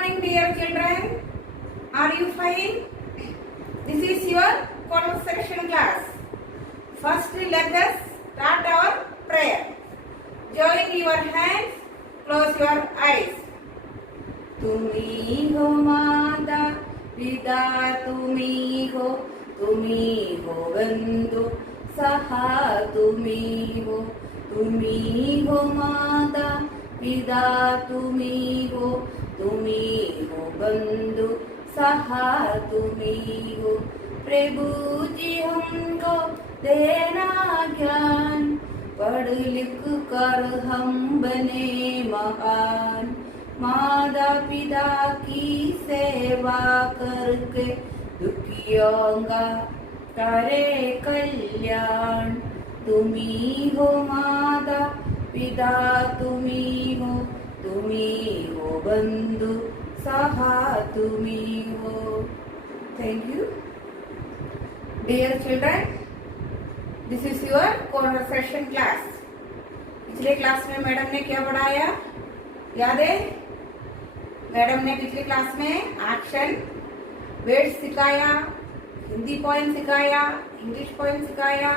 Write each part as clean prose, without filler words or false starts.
morning, dear children. Are you fine? This is your conversation class. First, let us start our prayer. Join your hands, close your eyes. तुम्ही हो माता पिता, तुम्ही हो बंधु सहा, तुम्ही हो माता पिता, तुम्ही हो बंधु सहा, तुम्ही हो। प्रभु जी हमको देना ज्ञान, पढ़ लिख कर हम बने महान। माता पिता की सेवा करके दुखियों का करे कल्याण। तुम्ही हो माता पिता, तुम्ही हो बंधु सहा, तुम्ही हो। Thank you. Dear children, this is your conversation class. पिछले क्लास में मैडम ने क्या पढ़ाया याद है? मैडम ने पिछले क्लास में एक्शन वर्ड सिखाया, हिंदी पोएम सिखाया, इंग्लिश पोएम सिखाया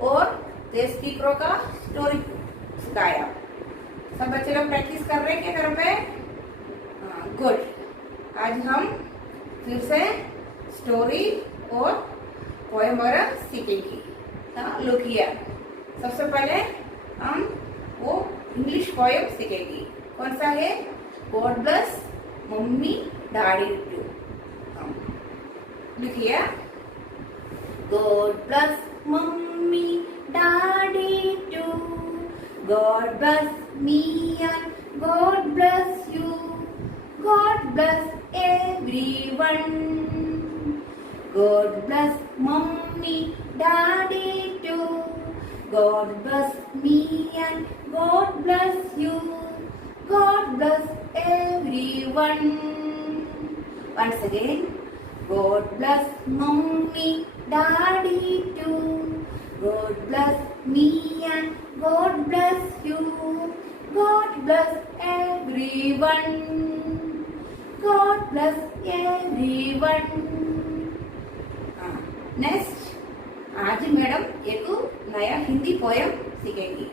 और देश स्पीकरों का स्टोरी सिखाया। सब बच्चे लोग प्रैक्टिस कर रहे हैं क्या घर पे? गुड। आज हम फिर से स्टोरी और पोएम वगैरह सीखेंगे। Look here. सबसे पहले हम वो इंग्लिश पोएम सीखेंगे। कौन सा है? God bless mummy daddy too. Look here. God bless mummy daddy too, God bless me and God bless you, God bless everyone. God bless mommy, daddy too. God bless me and God bless you. God bless everyone. Once again. God bless mommy, daddy too. God bless me and God bless you. God bless everyone. God bless everyone. Next, आज मैडम एक नया हिंदी पोएम सीखेंगी।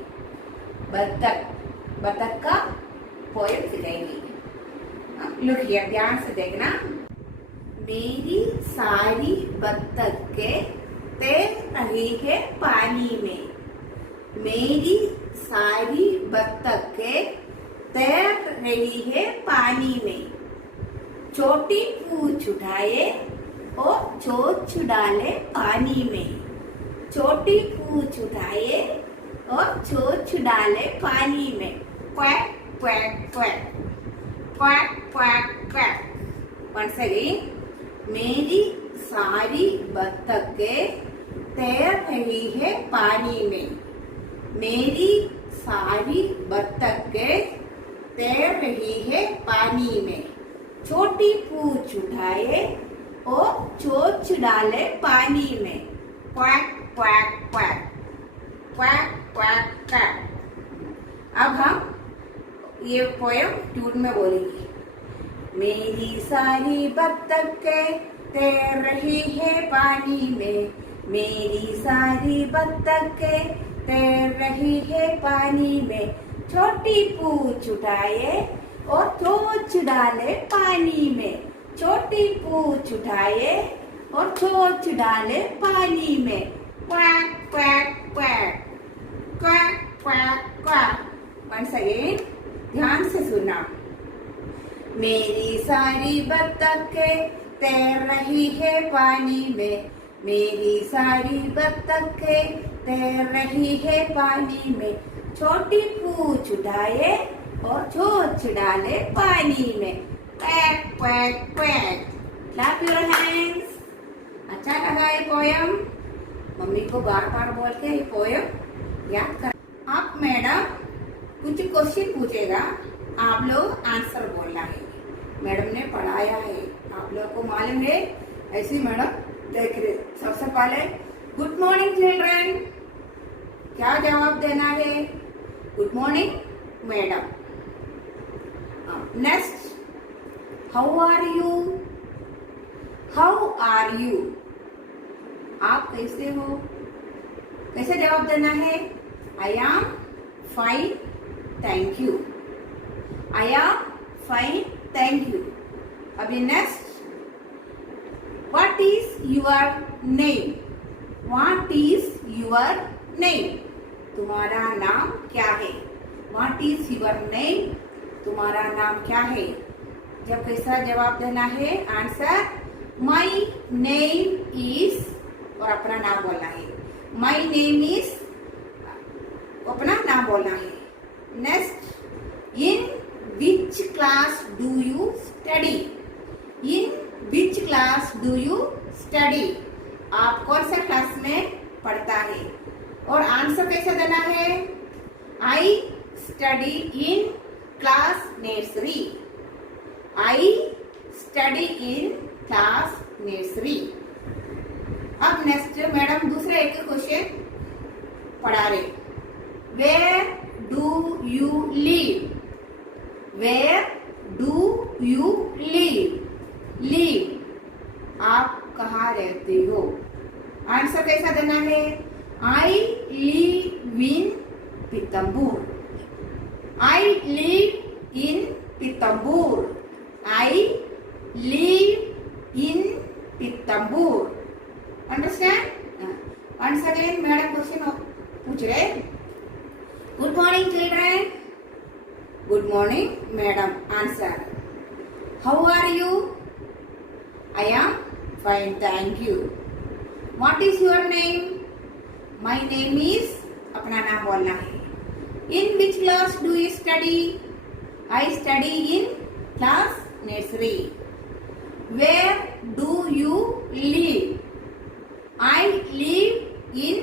बतख का पोएम सीखेंगी। Look here, ध्यान से देखना। मेरी सारी बत्तखें तैर रही है पानी में, मेरी सारी बत्तखें तैर रही है पानी में। छोटी पूंछ उठाए और चोंच डाले पानी में, छोटी पूंछ उठाए और चोंच डाले पानी में। Quack quack quack, quack quack quack. Once again. मेरी सारी बत्तखें तैर रही है पानी में, मेरी सारी बत्तखें तैर रही है पानी में। छोटी पूंछ उठाए और चोंच डाले पानी में। Quack quack quack, quack quack quack. अब हम ये पोएम ट्यून में बोलेंगे। मेरी सारी बत्तखें तैर रही है पानी में, मेरी सारी बत्तखें तैर रही है पानी में। छोटी पूंछ उठाए और चोंच डाले पानी में, छोटी पूंछ उठाए और चोंच डाले पानी में। Quack quack quack, quack quack quack. Once again, ध्यान से सुनना। मेरी सारी बत्तखें तैर रही है पानी में, मेरी सारी बत्तखें तैर रही है पानी में। छोटी पूंछ उठाए और चोंच डाले पानी में। Quack quack quack. Clap your hands. अच्छा लगा ये पोएम? मम्मी को बार बार बोल के ये पोएम याद कर। आप मैडम कुछ क्वेश्चन पूछेगा, आप लोग आंसर बोलना है। मैडम ने पढ़ाया है, आप लोग को मालूम है। ऐसी मैडम देख रहे। सबसे पहले गुड मॉर्निंग चिल्ड्रन, क्या जवाब देना है? Good morning madam. Next, how are you, how are you, आप कैसे हो, कैसे जवाब देना है, I am fine thank you, I am fine thank you. अभी next, what is your name, what is your name, तुम्हारा नाम क्या है, व्हाट इज योर नेम, तुम्हारा नाम क्या है। जब कैसा जवाब देना है, आंसर माई नेम इज, और अपना नाम बोलना है, माई नेम इज, अपना नाम बोलना है। नेक्स्ट, इन which class do you study, in which class do you study, आप कौन सा क्लास में पढ़ता है। और आंसर कैसे देना है, I study in class nursery, I study in class nursery. अब नेक्स्ट मैडम दूसरे एक क्वेश्चन पढ़ा रहे, where do you live, where do you live, live आप कहाँ रहते हो। आंसर कैसा देना है, I live in Pitampura, I live in Pitampura, I live in Pitampura. Understand. Once again madam question पूछ रहे, good morning children, good morning madam. Answer, how are you, I am fine thank you. What is your name, my name is, अपना नाम बोलना है। In which class do you study, I study in class nursery. Where do you live, I live in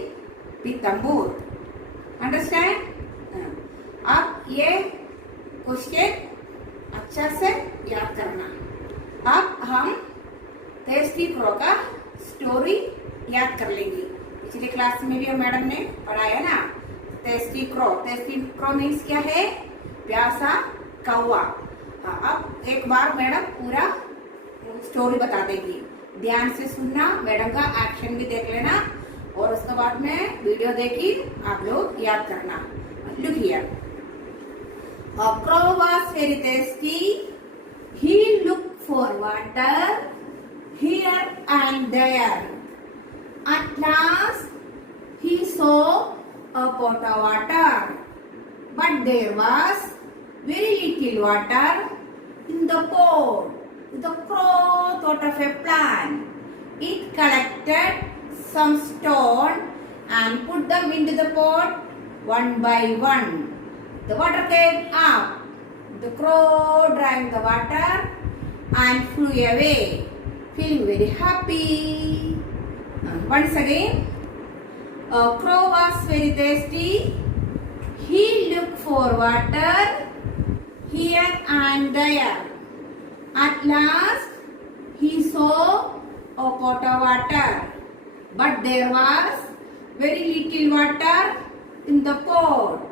Pitampur. Understand. अब ये क्वेश्चन अच्छा से याद करना। अब हम टेस्टी क्रो का स्टोरी याद कर लेंगे। पिछले क्लास में भी मैडम ने पढ़ाया ना, टेस्टी क्रो मीन्स क्या है, प्यासा कौवा। अब एक बार मैडम पूरा स्टोरी बता देगी, ध्यान से सुनना, मैडम का एक्शन भी देख लेना, और उसके बाद में वीडियो देखी आप लोग याद करना। Look here, a crow was very thirsty, he looked for water here and there. At last he saw a pot of water, but there was very little water in the pot. The crow thought of a plan. It collected some stone and put them into the pot one by one. The water came up. The crow drank the water and flew away, feeling very happy. Once again, a crow was very thirsty. He looked for water here and there. At last, he saw a pot of water, but there was very little water in the pot.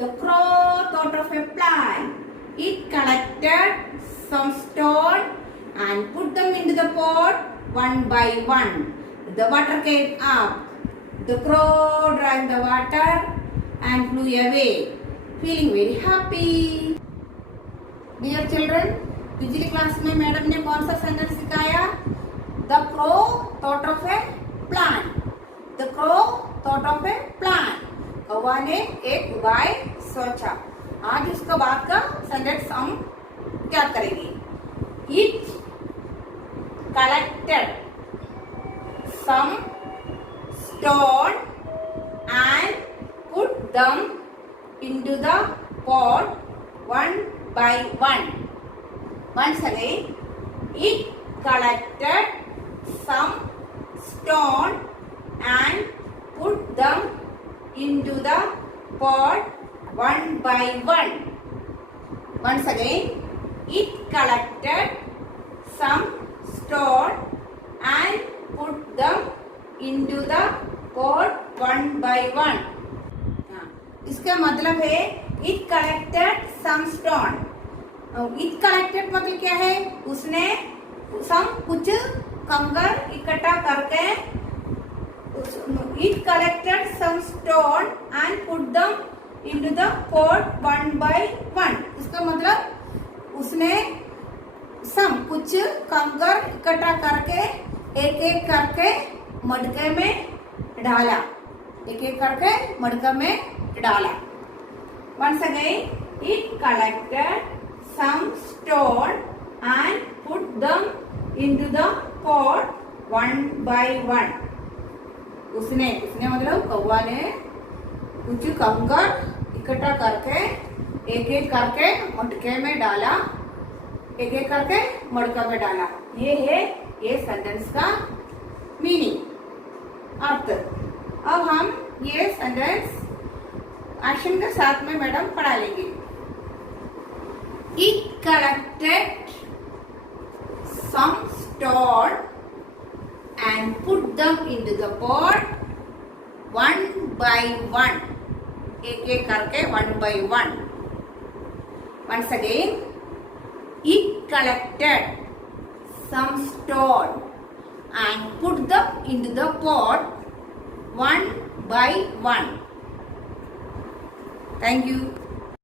The crow thought of a plan. It collected some stone and put them into the pot one by one. The water came up. The crow drank the water and flew away, feeling very happy. Dear children, पिछली क्लास में मैडम ने कौन सा सेंटेंस सिखाया, the crow thought of A plan, the crow thought of ए प्लान, कौवा ने एक उपाय सोचा। आज उसका बाद का सेंटेंस हम क्या करेंगे, it collected some stone and put them into the pot one by one. Once again, it collected some stone and put them into the pot one by one. Once again, it collected some stone and put them into the pot one by one. इसका मतलब है it collected some stone. It collected मतलब क्या है, उसने some कुछ कंकर इकट्ठा करके it collected some stone and put them into the pot one by one. इसका मतलब उसने some कुछ कंकर इकट्ठा करके एक एक करके मटके में डाला, एक एक करके मटके में डाला. Once again, it collected some stone and put them into the pot one by one. उसने मतलब कौवा ने कुछ कंकर इकट्ठा करके एक एक करके मटके में डाला, एक एक करके मटका में डाला. ये है ये सेंटेंस का मीनिंग, अर्थ. अब हम ये सेंटेंस एक्शन के साथ में मैडम पढ़ा लेंगे. It collected some stone and put them into the pot one by one. एक एक करके one by one. Once again, it collected some stone and put them into the pot one by one. Thank you.